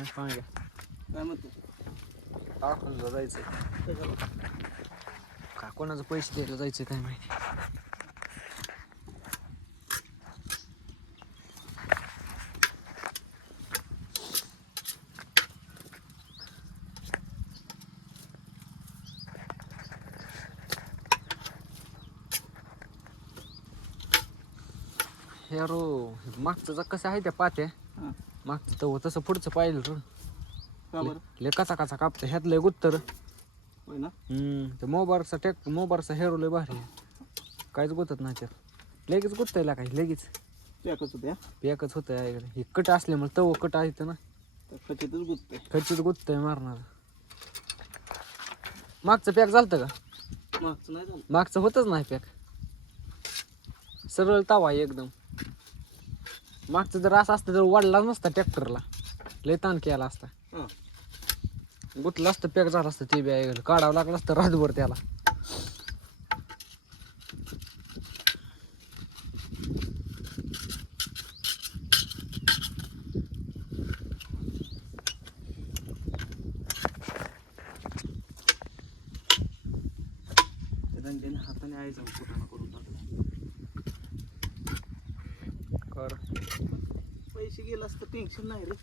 काय सांगा काय म्हणतो टाकूनला जायचंय का कोणाचं पैसे द्यायला जायचं काय माहिती. हे रो मागचं कसं आहे त्या पात्या हां मागचं तर तसं पुढचं पाहिलं रो का बरं लय कचा कचा कापतं ह्यात लय गुत्तर. होय ना ते मोबाईलचा हेरो लय भारी आहे. काहीच गुतत नाही त्यात लगेच गुततायला काही लगेच पॅकच होत्या पॅकच होतं आहे. हे कट असल्यामुळे तव कट आहे ना तर खचितच गुतते खचित गुततंय मारणार. मागचं पॅक झालतं का मागचं नाही झालं मागचं होतच नाही पॅक सरळ तवा आहे एकदम. मागचं जर असं असतं तर वाढला नसता ट्रॅक्टरला लय ताण केला असता. हां गुतलं असतं पॅक झालं असतं ते बी काढावं लागलं असतं रातभर त्याला. रंजन हाताने आई जाऊन कुठं करून टाकला कर पैसे गेला असतं टेन्शन नाही रे.